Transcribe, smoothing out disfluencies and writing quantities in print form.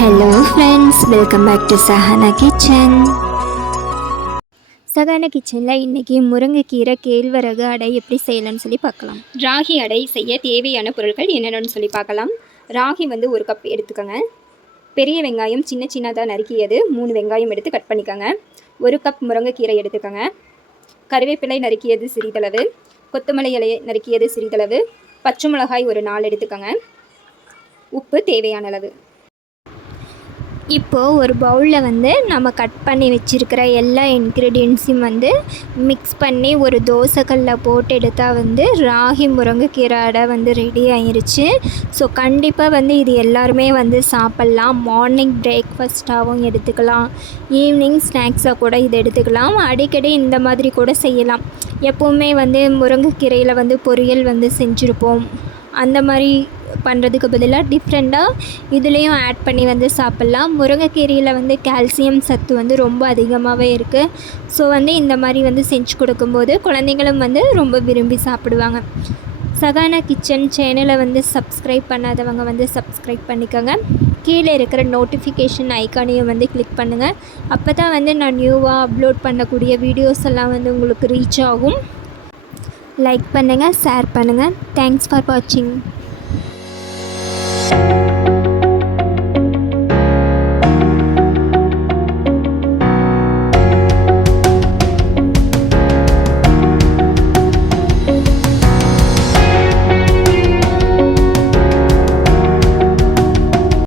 Hello friends, welcome back to Sahana kitchen. Sahana கிச்சனில் இன்றைக்கி முருங்கைக்கீரை கேழ்வரகு அடை எப்படி செய்யலாம்னு சொல்லி பார்க்கலாம். ராகி அடை செய்ய தேவையான பொருட்கள் என்னென்னு சொல்லி பார்க்கலாம். ராகி வந்து 1 கப் எடுத்துக்கோங்க. பெரிய வெங்காயம் சின்ன சின்னதாக நறுக்கியது 3 வெங்காயம் எடுத்து கட் பண்ணிக்கோங்க. 1 கப் முருங்கைக்கீரை எடுத்துக்கோங்க. கருவேப்பிலை நறுக்கியது சிறிதளவு, கொத்தமல்லி இலை நறுக்கியது சிறிதளவு, பச்சை மிளகாய் ஒரு 4 எடுத்துக்கோங்க. உப்பு தேவையான அளவு. இப்போது ஒரு பவுலில் வந்து நம்ம கட் பண்ணி வச்சுருக்கிற எல்லா இன்க்ரீடியன்ஸையும் வந்து மிக்ஸ் பண்ணி ஒரு தோசைக்கல்லில் போட்டு எடுத்தால் வந்து ராகி முருங்கைக்கீரை அடை வந்து ரெடி ஆயிருச்சு. ஸோ கண்டிப்பாக வந்து இது எல்லாருமே வந்து சாப்பிட்லாம். மார்னிங் பிரேக்ஃபாஸ்ட்டாகவும் எடுத்துக்கலாம், ஈவினிங் ஸ்நாக்ஸாக கூட இது எடுத்துக்கலாம். அடிக்கடி இந்த மாதிரி கூட செய்யலாம். எப்போவுமே வந்து முருங்கைக்கீரையில் வந்து பொரியல் வந்து செஞ்சுருப்போம். அந்த மாதிரி பண்ணுறதுக்கு பதிலாக டிஃப்ரெண்ட்டாக இதுலேயும் ஆட் பண்ணி வந்து சாப்பிட்லாம். முருங்கைக்கீரையில் வந்து கால்சியம் சத்து வந்து ரொம்ப அதிகமாகவே இருக்குது. ஸோ வந்து இந்த மாதிரி வந்து செஞ்சு கொடுக்கும்போது குழந்தைங்களும் வந்து ரொம்ப விரும்பி சாப்பிடுவாங்க. சஹானா கிச்சன் சேனலை வந்து சப்ஸ்கிரைப் பண்ணாதவங்க வந்து சப்ஸ்கிரைப் பண்ணிக்கோங்க. கீழே இருக்கிற நோட்டிஃபிகேஷன் ஐக்கானையும் வந்து கிளிக் பண்ணுங்கள். அப்போ தான் வந்து நான் நியூவாக அப்லோட் பண்ணக்கூடிய வீடியோஸ் எல்லாம் வந்து உங்களுக்கு ரீச் ஆகும். லைக் பண்ணுங்கள், ஷேர் பண்ணுங்கள். தேங்க்ஸ் ஃபார் வாட்சிங்.